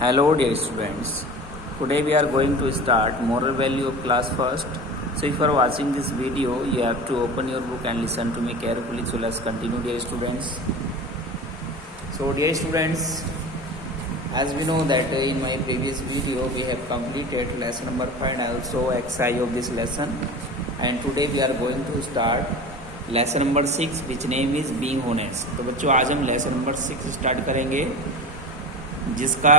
Hello dear students, today we are going to start moral value of class first. So if you are watching this video, you have to open your book and listen to me carefully. So let's continue dear students. So dear students, as we know that in my previous video we have completed lesson number 5 and also exercise of this lesson, and today we are going to start lesson number 6 which name is being honest. तो बच्चों आज हम lesson number 6 start करेंगे जिसका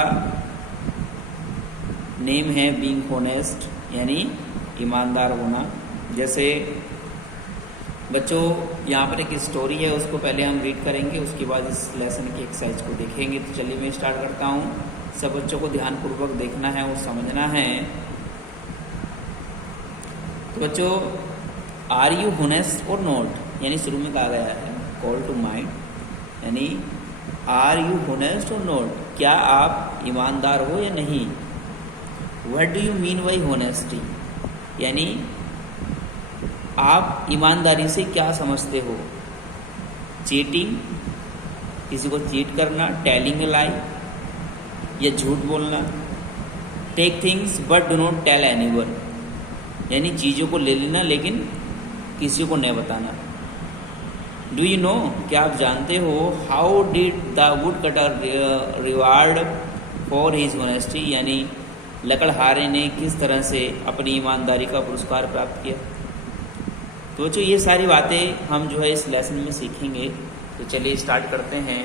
name है being honest यानी ईमानदार होना। जैसे बच्चों यहाँ पर एक स्टोरी है, उसको पहले हम रीड करेंगे, उसके बाद इस लेसन की एक्सरसाइज को देखेंगे। तो चलिए मैं स्टार्ट करता हूँ। सब बच्चों को ध्यानपूर्वक देखना है और समझना है। तो बच्चों आर यू होनेस्ट और नॉट यानी शुरू में कहा गया है कॉल टू माइंड, यानी आर यू होनेस्ट और नॉट, क्या आप ईमानदार हो या नहीं। What do you mean by honesty, यानी आप ईमानदारी से क्या समझते हो। चीटिंग, किसी को चीट करना, टेलिंग ए लाई या झूठ बोलना। Take things but do not tell anyone, यानी चीज़ों को ले लेना लेकिन किसी को नहीं बताना। डू यू नो, क्या आप जानते हो, how did the wood cutter reward for his honesty, यानी लकड़हारे ने किस तरह से अपनी ईमानदारी का पुरस्कार प्राप्त किया। तो बच्चों ये सारी बातें हम जो है इस लेसन में सीखेंगे। तो चलिए स्टार्ट करते हैं।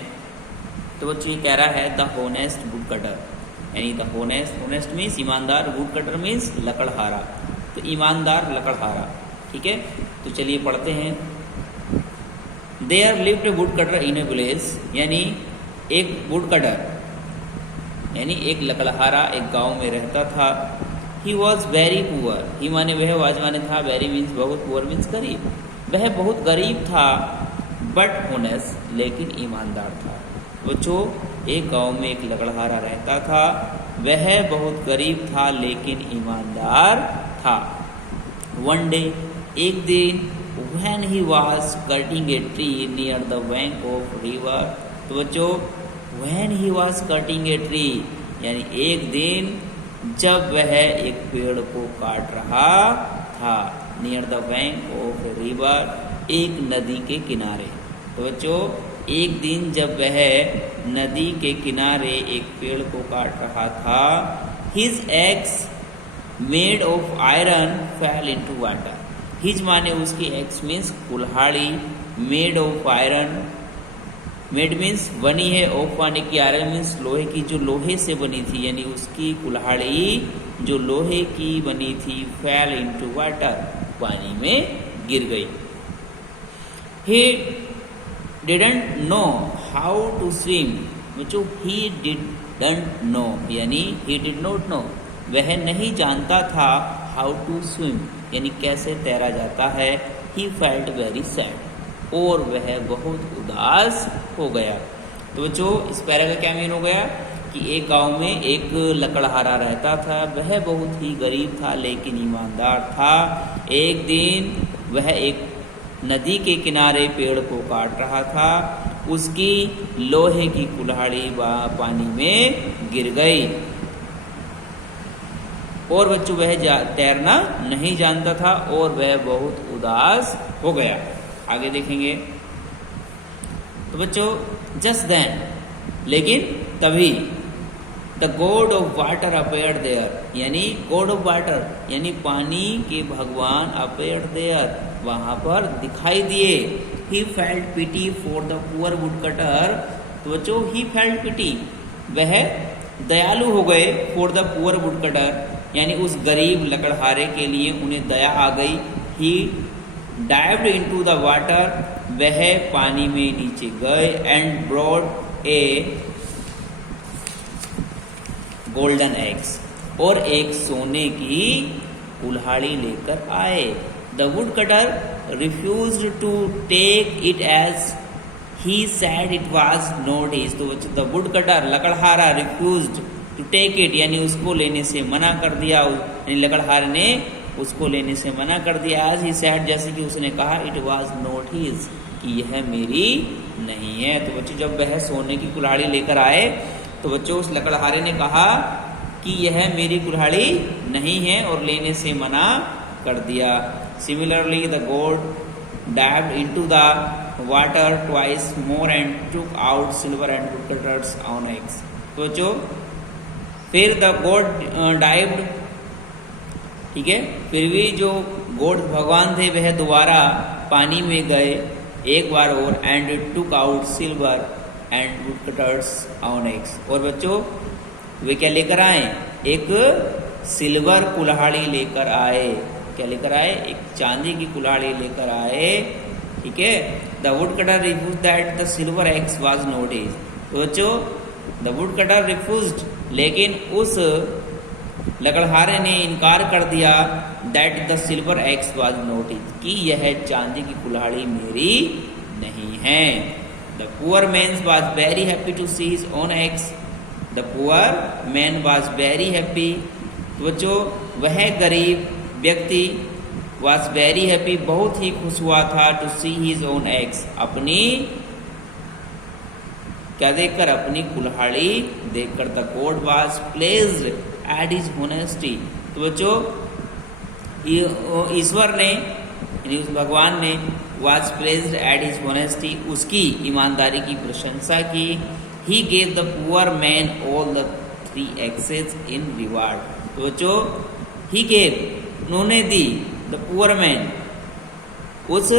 तो बच्चों ये कह रहा है द होनेस्ट वुड कटर, यानी द होनेस्ट मीन्स ईमानदार, वुड कटर मीन्स लकड़हारा। तो ईमानदार लकड़हारा, ठीक है। तो चलिए पढ़ते हैं। There lived a woodcutter in a village, यानी एक वुड कटर यानी एक लकड़हारा एक गांव में रहता था। ही वॉज वेरी पुअर, ही माने वह वाजवाने था, वेरी मीन्स बहुत, पुअर मीन्स गरीब। वह बहुत गरीब था, बट होनेस्ट लेकिन ईमानदार था। बच्चों एक गांव में एक लकड़हारा रहता था, वह बहुत गरीब था लेकिन ईमानदार था। वन डे, एक दिन, when he was cutting a tree near the bank of river, तो बच्चों when he was cutting a tree यानी एक दिन जब वह एक पेड़ को काट रहा था, near the bank of a river, एक नदी के किनारे। तो बच्चों एक दिन जब वह नदी के किनारे एक पेड़ को काट रहा था, his axe made of iron fell into water। His माने उसकी एक्स मीन्स कुल्हाड़ी, made of iron, made means बनी है, ऑफ माने की आयरन मीन्स लोहे की, जो लोहे से बनी थी, यानी उसकी कुल्हाड़ी जो लोहे की बनी थी, फेल इनटू वाटर, पानी में गिर गई। He didn't know how to swim, बच्चों ही डिडंट नो यानी ही डिड नॉट नो, वह नहीं जानता था हाउ टू स्विम यानी कैसे तैरा जाता है। ही फेल्ट वेरी सैड, और वह बहुत उदास हो गया। तो बच्चों इस पैरा का क्या मीन हो गया कि एक गांव में एक लकड़हारा रहता था, वह बहुत ही गरीब था लेकिन ईमानदार था। एक दिन वह एक नदी के किनारे पेड़ को काट रहा था, उसकी लोहे की कुल्हाड़ी पानी में गिर गई, और बच्चों वह तैरना नहीं जानता था और वह बहुत उदास हो गया। आगे देखेंगे। तो बच्चों जस्ट देन, लेकिन तभी, the god of water appeared there, यानी गॉड ऑफ वाटर यानी पानी के भगवान अपेयर्ड देयर, वहां पर दिखाई दिए। He felt pity for the poor woodcutter, तो बच्चों ही फेल्ट पिटी, वह दयालु हो गए, for the poor woodcutter यानी उस गरीब लकड़हारे के लिए उन्हें दया आ गई। He dived into the water, वह पानी में नीचे गए, and brought a golden eggs, और एक सोने की कुल्हाड़ी लेकर आए। The would cutter refused to take it as he said it was not his, तो द वुड कटर लकड़हारा रिफ्यूज्ड टू टेक इट यानी उसको लेने से मना कर दिया, यानी लकड़हारे ने उसको लेने से मना कर दिया। एज ही सैड, जैसे कि उसने कहा, इट वाज नॉट हिज, कि यह मेरी नहीं है। तो बच्चों जब वह सोने की कुल्हाड़ी लेकर आए तो बच्चों उस लकड़हारे ने कहा कि यह मेरी कुल्हाड़ी नहीं है और लेने से मना कर दिया। सिमिलरली द गोड dived into the water twice more and took out silver and woodcutter's own eggs। तो जो फिर द गॉड डाइव्ड, ठीक है, फिर भी जो गॉड भगवान थे वह दोबारा पानी में गए एक बार और and took out silver and woodcutters on eggs. और बच्चों वे क्या लेकर आए? एक सिल्वर कुल्हाड़ी लेकर आए। क्या लेकर आए? एक चांदी की कुल्हाड़ी लेकर आए, ठीक है। The would cutter refuse that the silver axe was not his. तो बच्चों द वुड कटर रिफ्यूज्ड, लेकिन उस लकड़हारे ने इनकार कर दिया that the silver axe was not his, कि यह चांदी की कुल्हाड़ी मेरी नहीं है। The poor man was very happy to see his own axe. The poor man was very happy. तो बच्चों वह गरीब व्यक्ति वॉज वेरी हैप्पी, बहुत ही खुश हुआ था, to see his own axe, अपनी क्या देखकर? अपनी कुल्हाड़ी देखकर। The god was pleased at his honesty. तो बच्चों ईश्वर ने यानी उस भगवान ने was pleased at his honesty, उसकी ईमानदारी की प्रशंसा की। He gave the poor man all the 3 axes in reward. तो बच्चों ही गेव, उन्होंने दी, द पुअर मैन, उस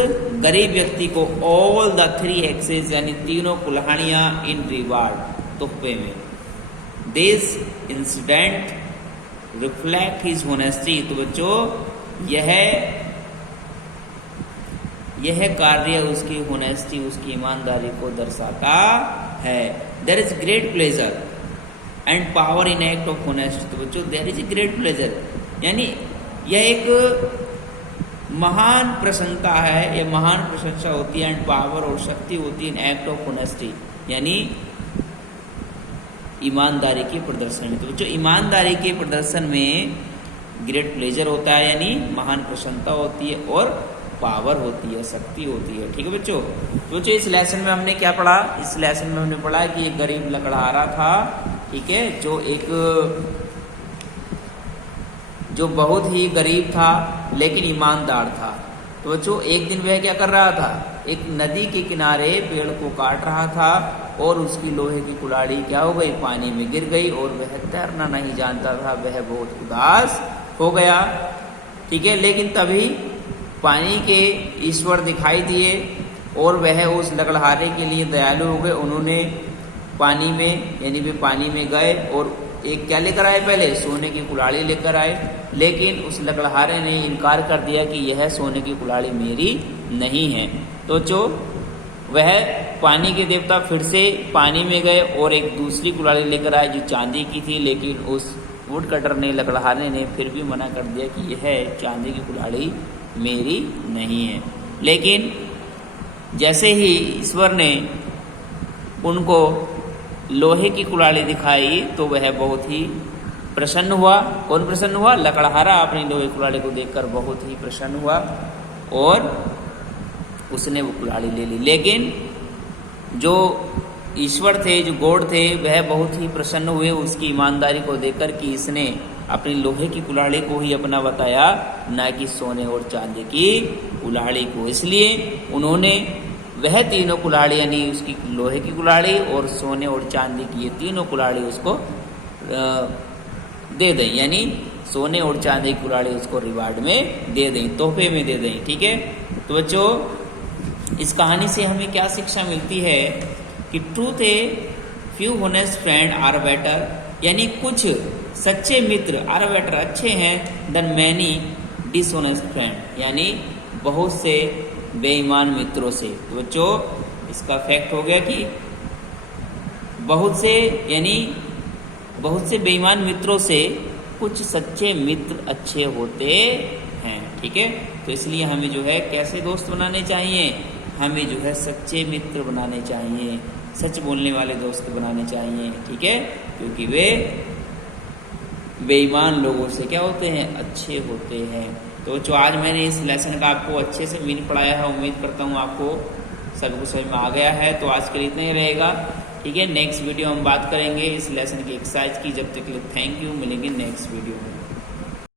गरीब व्यक्ति को, ऑल द 3 एक्सेस यानी तीनों कुल्हाड़ियां, इन रिवार्ड, तोहफे में। This incident reflect his honesty. तो बच्चों यह कार्य उसकी होनेस्टी, उसकी ईमानदारी को दर्शाता है। There is great pleasure and power in act of honesty. तो बच्चों there is a great pleasure, यानी यह एक महान प्रसन्नता है, यह महान प्रशंसा होती है, एंड पावर और शक्ति होती है इन एक्ट ऑफ ऑनेस्टी, यानी ईमानदारी के प्रदर्शन में। तो बच्चों ईमानदारी के प्रदर्शन में ग्रेट प्लेजर होता है, यानी महान प्रसन्नता होती है, और पावर होती है, शक्ति होती है, ठीक है बच्चों। तो बच्चों इस लेसन में हमने क्या पढ़ा? इस लेसन में हमने पढ़ा कि एक गरीब लकड़हारा था, ठीक है, जो बहुत ही गरीब था लेकिन ईमानदार था। तो बच्चों एक दिन वह क्या कर रहा था? एक नदी के किनारे पेड़ को काट रहा था और उसकी लोहे की कुल्हाड़ी क्या हो गई? पानी में गिर गई और वह तैरना नहीं जानता था। वह बहुत उदास हो गया, ठीक है। लेकिन तभी पानी के ईश्वर दिखाई दिए और वह उस लकड़हारे के लिए दयालु हो गए। उन्होंने पानी में यानी वे पानी में गए और एक क्या लेकर आए? पहले सोने की कुल्हाड़ी लेकर आए, लेकिन उस लकड़हारे ने इनकार कर दिया कि यह सोने की कुल्हाड़ी मेरी नहीं है। तो जो वह पानी के देवता फिर से पानी में गए और एक दूसरी कुल्हाड़ी लेकर आए जो चांदी की थी, लेकिन उस वुड कटर ने, लकड़हारे ने फिर भी मना कर दिया कि यह चांदी की कुल्हाड़ी मेरी नहीं है। लेकिन जैसे ही ईश्वर ने उनको लोहे की कुल्हाड़ी दिखाई तो वह बहुत ही प्रसन्न हुआ। कौन प्रसन्न हुआ? लकड़हारा अपनी लोहे की कुल्हाड़ी को देखकर बहुत ही प्रसन्न हुआ और उसने वो कुल्हाड़ी ले ली। लेकिन जो ईश्वर थे, जो गॉड थे, वह बहुत ही प्रसन्न हुए उसकी ईमानदारी को देखकर कि इसने अपनी लोहे की कुल्हाड़ी को ही अपना बताया, ना कि सोने और चांदी की कुल्हाड़ी को। इसलिए उन्होंने वह तीनों कुल्हाड़ी यानी उसकी लोहे की कुल्हाड़ी और सोने और चांदी की ये तीनों कुल्हाड़ी उसको दे दें, यानी सोने और चांदी की कुल्हाड़ी उसको रिवार्ड में दे दें, तोहफे में दे दें, ठीक है। तो बच्चों इस कहानी से हमें क्या शिक्षा मिलती है कि truth a few honest friend are better, यानी कुछ सच्चे मित्र आर बेटर अच्छे हैं देन मैनी डिसऑनेस्ट फ्रेंड, यानी बहुत से बेईमान मित्रों से। तो बच्चों इसका फैक्ट हो गया कि बहुत से बेईमान मित्रों से कुछ सच्चे मित्र अच्छे होते हैं, ठीक है। तो इसलिए हमें जो है कैसे दोस्त बनाने चाहिए? हमें जो है सच्चे मित्र बनाने चाहिए, सच बोलने वाले दोस्त बनाने चाहिए, ठीक है, क्योंकि वे बेईमान लोगों से क्या होते हैं? अच्छे होते हैं। तो जो आज मैंने इस लेसन का आपको अच्छे से मीनिंग पढ़ाया है, उम्मीद करता हूँ आपको सब कुछ समझ में आ गया है। तो आज के लिए इतना ही रहेगा, ठीक है, नेक्स्ट वीडियो हम बात करेंगे इस लेसन की एक्सरसाइज की। जब तक के लिए थैंक यू, मिलेंगे नेक्स्ट वीडियो में।